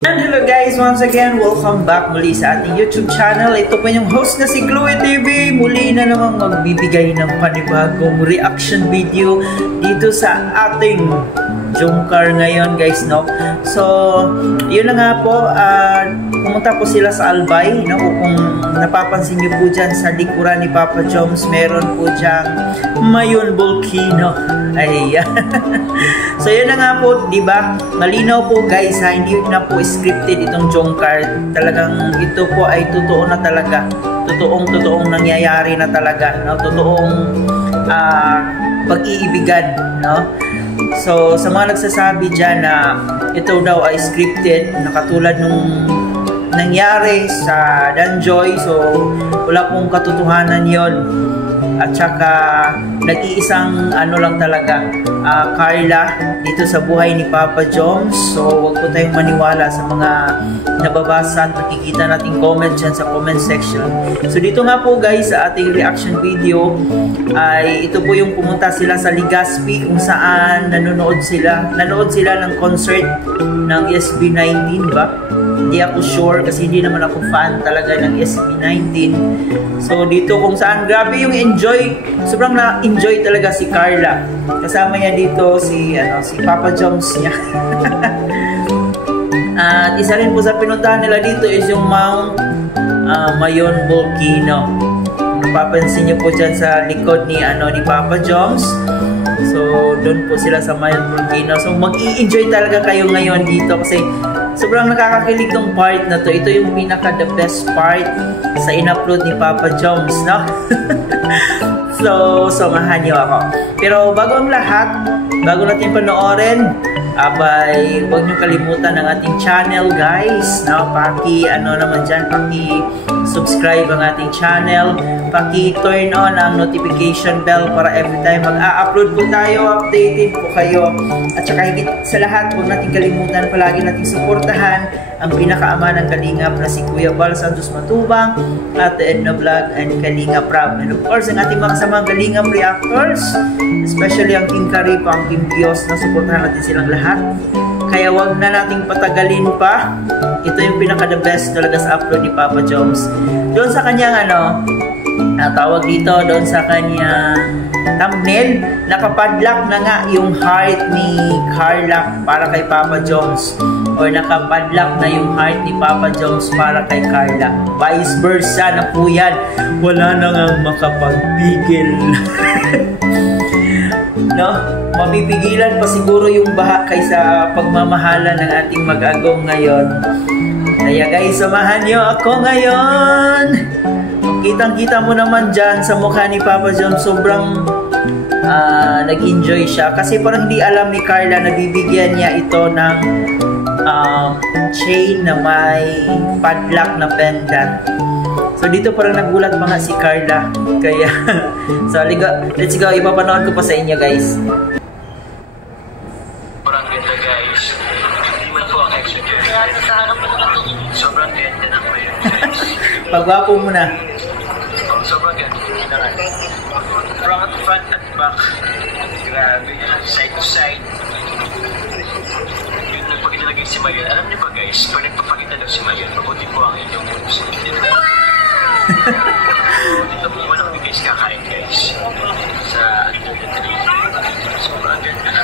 And hello guys, once again, welcome back muli sa ating YouTube channel. Ito po yung host na si Chloe TV. Muli na namang magbibigay ng panibagong reaction video dito sa ating Jungkar ngayon guys, no? So, yun na nga po, pumunta po sila sa Albay, no? Kung napapansin nyo po dyan sa likuran ni Papa Joms, meron po dyang Mayon Volcano. Ayan. So, yun na nga po, di ba? Malinaw po guys, ha? Hindi na po scripted itong Jungkar. Talagang ito po ay totoo na talaga. Totoong nangyayari na talaga, no? Totoong pag-iibigan, no? So, sa mga nagsasabi dyan na ito daw ay scripted, na katulad nung nangyari sa Danjoy, so wala pong katotohanan yon. At saka nag-iisang ano lang talaga, Carla dito sa buhay ni Papa Joms. So wag po tayong maniwala sa mga nababasa at nakikita nating comment dyan sa comment section. So dito nga po guys sa ating reaction video ay ito po yung pumunta sila sa Legazpi kung saan nanood sila ng concert ng SB19 ba? Hindi ako sure kasi hindi naman ako fan talaga ng SB19. So dito kung saan grabe yung sobrang na-enjoy talaga si Carla. Kasama niya dito si Papa Joms niya. At isa rin po sa pinuntahan nila dito is yung Mount Mayon Volcano. Napapansin niyo po dyan sa likod ni Papa Joms. So doon po sila sa Mayon Volcano. So mag-i-enjoy talaga kayo ngayon dito kasi sobrang nakakakilig tong part na to. Ito yung pinaka the best part sa in-upload ni Papa Joms, no? So, samahan niyo ako. Pero bago ang lahat, bago natin panoorin, huwag niyo kalimutan ang ating channel, guys. No? Paki-subscribe ang ating channel. Paki-turn on ang notification bell para every time mag-a-upload po tayo, updated po kayo. At saka higit sa lahat, huwag natin kalimutan, palagi natin suportahan ang pinakaama ng Kalingap na si Kuya Bal Santos Matubang, Ate Edna Vlog, and Kalinga Prab. And of course, ang ating mga kasamang Kalingap reactors, especially ang King Karip, ang King Dios, na suportahan natin silang lahat. Kaya wag na nating patagalin pa. Ito yung pinaka-the best talaga sa upload ni Papa Joms. Doon sa kanyang tawag dito, doon sa kanyang thumbnail, nakapadlock na nga yung heart ni Carla para kay Papa Joms. Or nakapadlock na yung heart ni Papa Joms para kay Carla. Vice versa na po yan. Wala na nga makapagpigil. No? Mapipigilan pa siguro yung baha kaysa pagmamahalan ng ating mag-agong ngayon. Kaya guys, samahan nyo ako ngayon. Kitang-kita mo naman dyan sa mukha ni Papa Joms, sobrang nag-enjoy siya. Kasi parang hindi alam ni Carla na bibigyan niya ito ng chain na may padlock na pendant. So dito parang nagulat pa nga si Carla. Kaya, so let's go, ipapanood ko pa sa inyo guys. Sobrang ganda guys. Hindi man po ang extra dyan. Sobrang ganda ng Mayon guys. Pagwapo mo na. Sobrang ganda. Front at back. Grabe yan. Side to side. Yun na pag inilagay si Mayon. Alam niyo ba guys, pag nagpapakita daw si Mayon, mabuti po ang inyong moves. Dito po wala kami guys kakain guys. Sa sobrang ganda.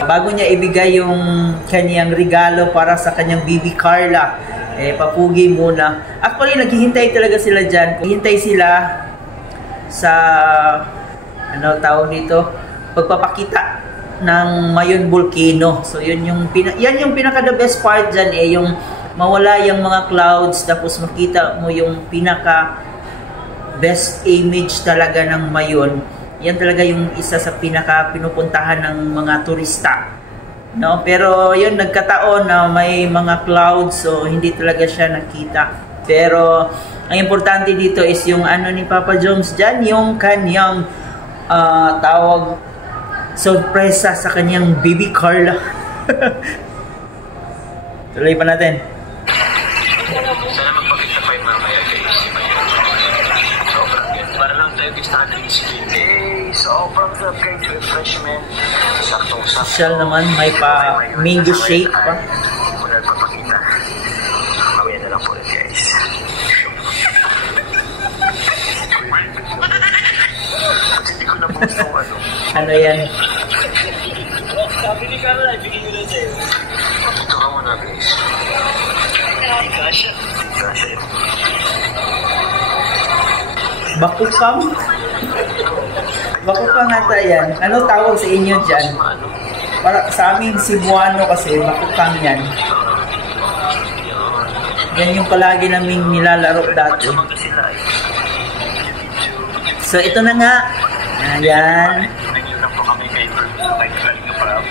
Bago niya ibigay yung kanyang regalo para sa kanyang baby Carla, papugi muna. Actually, naghihintay talaga sila dyan. Hintay sila sa, tawag dito, pagpapakita ng Mayon Volcano. So, yan yung pinaka-the best part dyan, yung mawala yung mga clouds, tapos makita mo yung pinaka-best image talaga ng Mayon. Yan talaga yung isa sa pinaka-pinupuntahan ng mga turista. No? Pero yun, nagkataon na may mga clouds, so hindi talaga siya nakita. Pero ang importante dito is yung ni Papa Joms dyan, yung kanyang tawag, sorpresa sa kanyang baby Carla. Tuloy pa natin. Sana magpakita pa yung mamaya guys. Sobrang ganda. Para lang tayo guys nakakalinis skin. So Sobrang sarap guys, refreshment. Saktong-sakto. Social naman, may pa mango shake pa. Hindi ko na nagpapakita. Mamaya na lang po ulit guys. Hindi ko na po gusto ano. Ano yan? Sabi ni Carla, ibigay nyo na sa'yo. Ito ka muna guys. Hindi kasha. Hindi kasha yun. Bakukang? Bakukang ata yan. Ano tawag sa inyo dyan? Para sa amin Cebuano kasi bakukang yan. Yan yung palagi naming nilalaro dati. So ito na nga. Ayan. Nag-iulang po kami kay Kalinga Prab.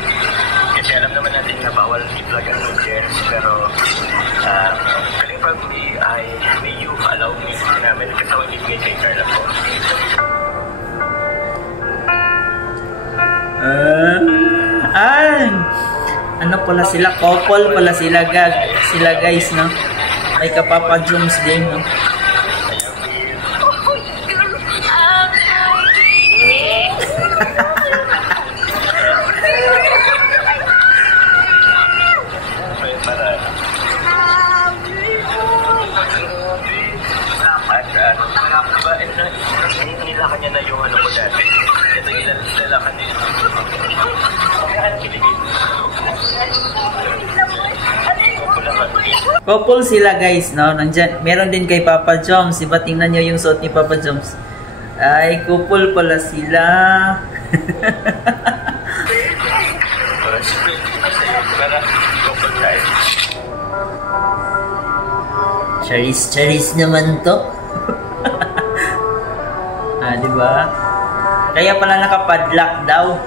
Kasi alam naman natin na bawal i-vlog ang audience. Pero Kalinga Prab ay may you allow me namin katawag ibigay kay Carla po. Ano pala sila? Couple pala sila, sila guys, no? May kapapa Jones din, no? Nilakan niya na yung ano ko dati. Ito yung nilakan niya. Couple sila guys, no? Nandyan, meron din kay Papa Joms. Diba tingnan nyo yung suot ni Papa Joms? Ay, couple pala sila. Charis naman to. Diba? Kaya pala nakapadlock daw.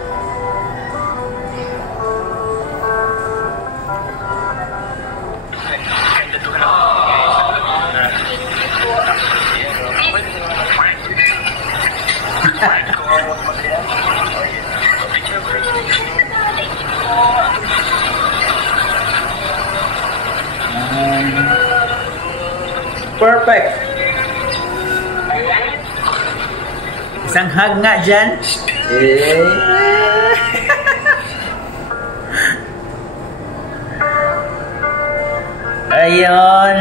Perfect. Isang hug nga dyan. Ayun.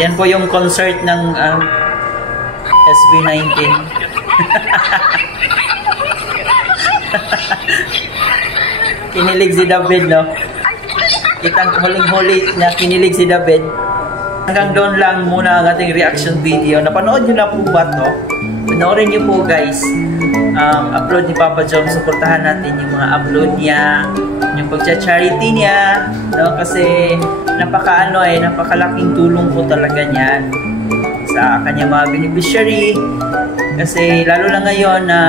Yan po yung concert ng SB19. Kinilig si David, no? Kitang huling-huli na kinilig si David. Hanggang doon lang muna ang ating reaction video. Napanood nyo na po ba to? Panoorin nyo po guys. Upload ni Papa Jom. Suportahan natin yung mga upload niya. Yung pagcha-charity niya. No? Kasi napakalaking tulong po talaga niyan sa kanyang mga beneficiary. Kasi lalo na ngayon na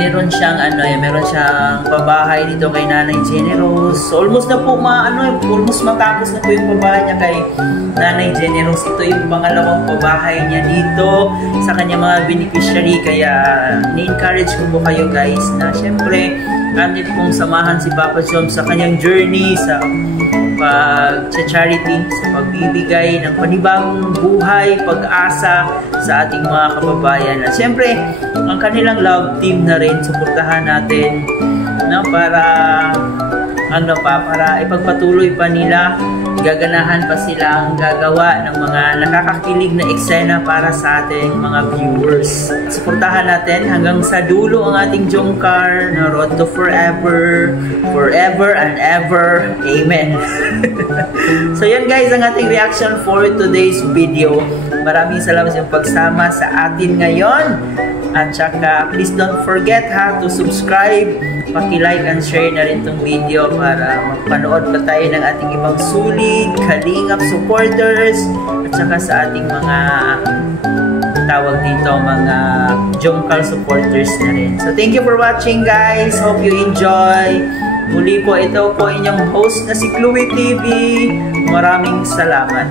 meron siyang pabahay dito kay Nanay Generous. So, almost na po almost matapos na po yung pabahay niya kay Nanay Generous. Ito yung pangalawang pabahay niya dito sa kanyang mga beneficiary. Kaya ni-encourage ko po kayo guys na syempre nandito pong samahan si Papa Jom sa kanyang journey sa pag-charity, sa pagbibigay ng panibagong buhay, pag-asa sa ating mga kababayan. At syempre, ang kanilang love team na rin, suportahan natin, no, para ipagpatuloy pa nila, gaganahan pa silang gagawa ng mga nakakakilig na eksena para sa ating mga viewers. Suportahan natin hanggang sa dulo ang ating Jomcar na Road to Forever, forever and ever. Amen. So yan guys, ang ating reaction for today's video. Maraming salamat sa pagsama sa atin ngayon. At saka, please don't forget to subscribe, paki-like and share na rin itong video para mapanood pa tayo ng ating ibang sulit, kalingap supporters, at saka sa ating mga mga Jomcar supporters na rin. So, thank you for watching guys. Hope you enjoy. Muli po, ito po inyong host na si Chloe TV. Maraming salamat.